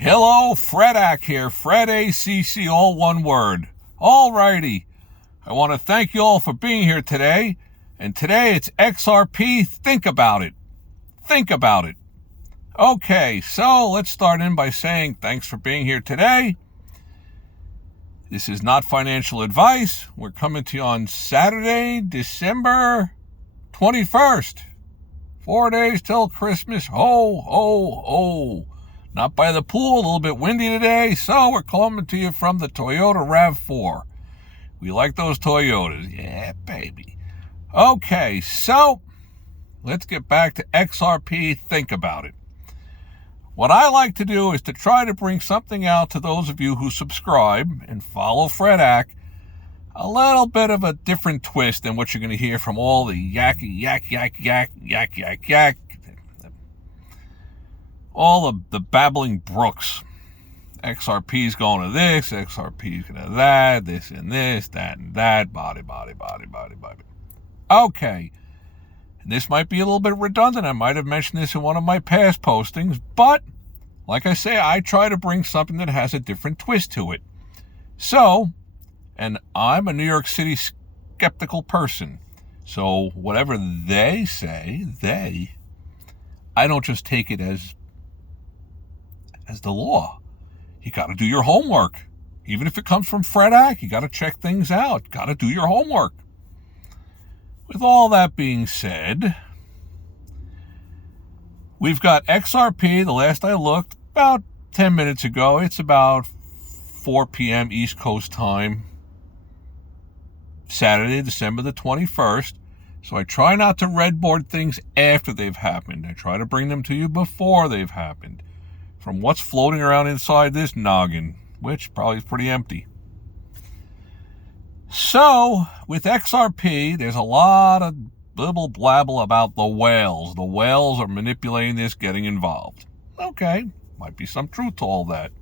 Hello, Fredak here. Fred ACC, all one word. All righty. I want to thank you all for being here today. And today it's XRP. Think about it. Think about it. Okay, so let's start in by saying thanks for being here today. This is not financial advice. We're coming to you on Saturday, December 21st. 4 days till Christmas. Ho, ho, ho. Not by the pool, a little bit windy today, so we're coming to you from the Toyota RAV4. We like those Toyotas. Yeah, baby. Okay, so let's get back to XRP. Think about it. What I like to do is to try to bring something out to those of you who subscribe and follow Fredak, a little bit of a different twist than what you're going to hear from all the yak, all the babbling brooks. XRP's going to this, XRP's going to that, this and this, that and that, body. Okay. And this might be a little bit redundant. I might have mentioned this in one of my past postings, but like I say, I try to bring something that has a different twist to it. So, and I'm a New York City skeptical person. So whatever they say, I don't just take it as the law. You got to do your homework. Even if it comes from Fredak, you got to check things out. Got to do your homework. With all that being said, we've got XRP, the last I looked, about 10 minutes ago. It's about 4 p.m. East Coast time, Saturday, December the 21st. So I try not to redboard things after they've happened. I try to bring them to you before they've happened. From what's floating around inside this noggin, which probably is pretty empty. So, with XRP, there's a lot of blibble blabble about the whales. The whales are manipulating this, getting involved. Okay, might be some truth to all that.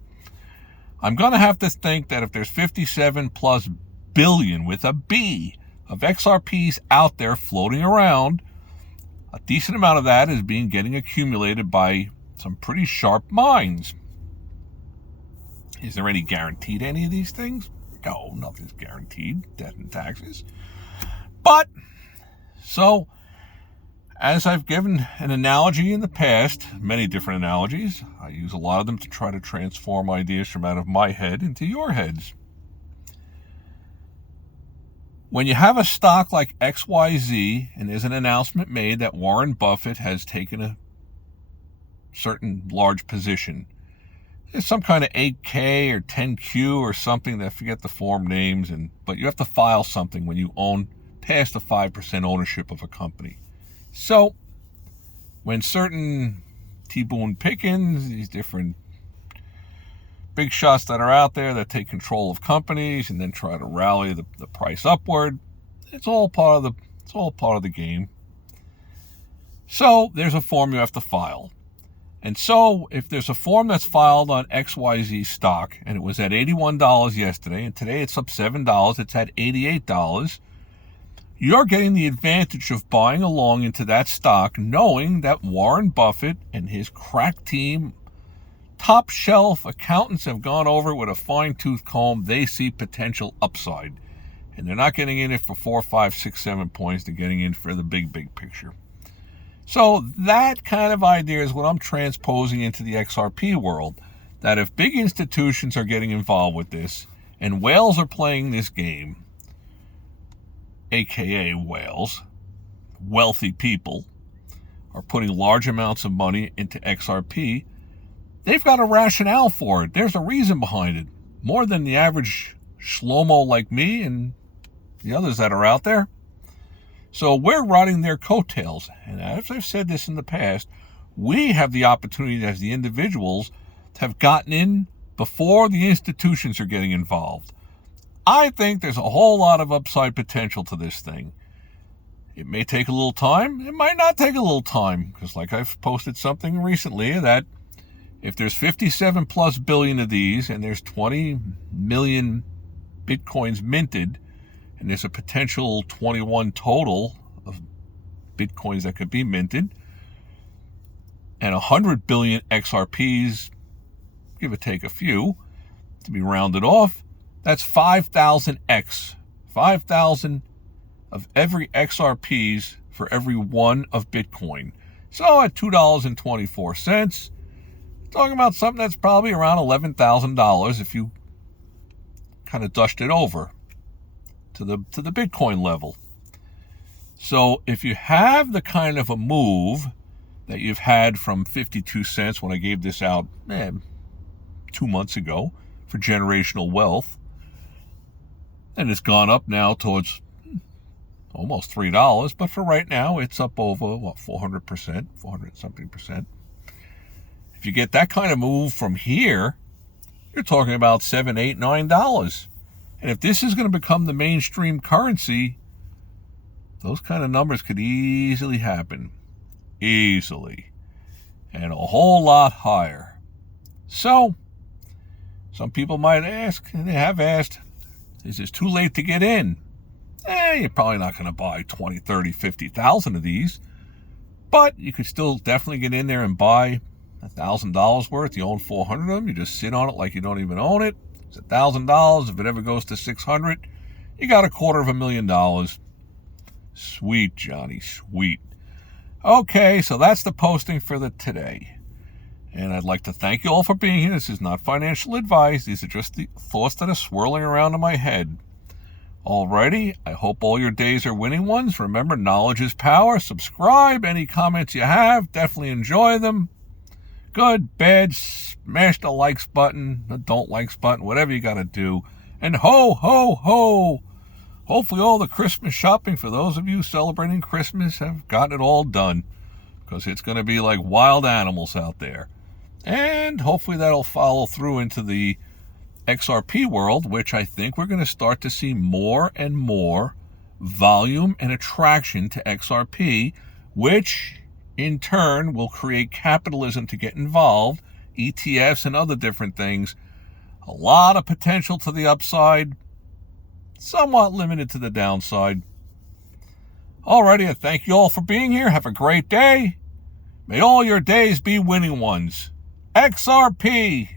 I'm going to have to think that if there's 57 plus billion with a B of XRPs out there floating around, a decent amount of that is getting accumulated by some pretty sharp minds. Is there any guarantee to any of these things? No, nothing's guaranteed. Death and taxes. But, so, as I've given an analogy in the past, many different analogies, I use a lot of them to try to transform ideas from out of my head into your heads. When you have a stock like XYZ, and there's an announcement made that Warren Buffett has taken a certain large position. There's some kind of 8K or 10Q or something, I forget the form names, but you have to file something when you own past the 5% ownership of a company. So, when certain T-Boone Pickens, these different big shots that are out there that take control of companies and then try to rally the price upward, it's all part of the game. So, there's a form you have to file. And so, if there's a form that's filed on XYZ stock, and it was at $81 yesterday, and today it's up $7, it's at $88, you're getting the advantage of buying along into that stock, knowing that Warren Buffett and his crack team, top shelf accountants have gone over it with a fine-tooth comb. They see potential upside. And they're not getting in it for 4, 5, 6, 7 points. They're getting in for the big picture. So that kind of idea is what I'm transposing into the XRP world, that if big institutions are getting involved with this, and whales are playing this game, aka whales, wealthy people, are putting large amounts of money into XRP, they've got a rationale for it. There's a reason behind it, more than the average schlomo like me and the others that are out there. So we're riding their coattails. And as I've said this in the past, we have the opportunity as the individuals to have gotten in before the institutions are getting involved. I think there's a whole lot of upside potential to this thing. It may take a little time. It might not take a little time. Because like I've posted something recently that if there's 57 plus billion of these and there's 20 million Bitcoins minted, and there's a potential 21 total of Bitcoins that could be minted, and 100 billion XRPs give or take a few to be rounded off. That's 5,000x. 5,000 of every XRPs for every one of Bitcoin. So at $2.24, talking about something that's probably around $11,000 if you kind of dushed it over to the Bitcoin level. So if you have the kind of a move that you've had from 52 cents when I gave this out 2 months ago for generational wealth, and it's gone up now towards almost $3, but for right now it's up over 400%, 400 something percent. If you get that kind of move from here, you're talking about $7, $8, $9. And if this is going to become the mainstream currency, those kind of numbers could easily happen. Easily. And a whole lot higher. So, some people might ask, and they have asked, is this too late to get in? You're probably not going to buy 20, 30, 50,000 of these. But you could still definitely get in there and buy $1,000 worth. You own 400 of them. You just sit on it like you don't even own it. It's $1,000. If it ever goes to 600, you got $250,000. Sweet, Johnny, sweet. Okay, so that's the posting for today. And I'd like to thank you all for being here. This is not financial advice. These are just the thoughts that are swirling around in my head. Alrighty, I hope all your days are winning ones. Remember, knowledge is power. Subscribe. Any comments you have, definitely enjoy them. Good, bad, smash the likes button, the don't likes button, whatever you got to do. And ho, ho, ho. Hopefully all the Christmas shopping for those of you celebrating Christmas have gotten it all done, because it's going to be like wild animals out there. And hopefully that'll follow through into the XRP world, which I think we're going to start to see more and more volume and attraction to XRP, which in turn will create capitalism to get involved, ETFs and other different things. A lot of potential to the upside, somewhat limited to the downside. Alrighty, I thank you all for being here. Have a great day. May all your days be winning ones. XRP.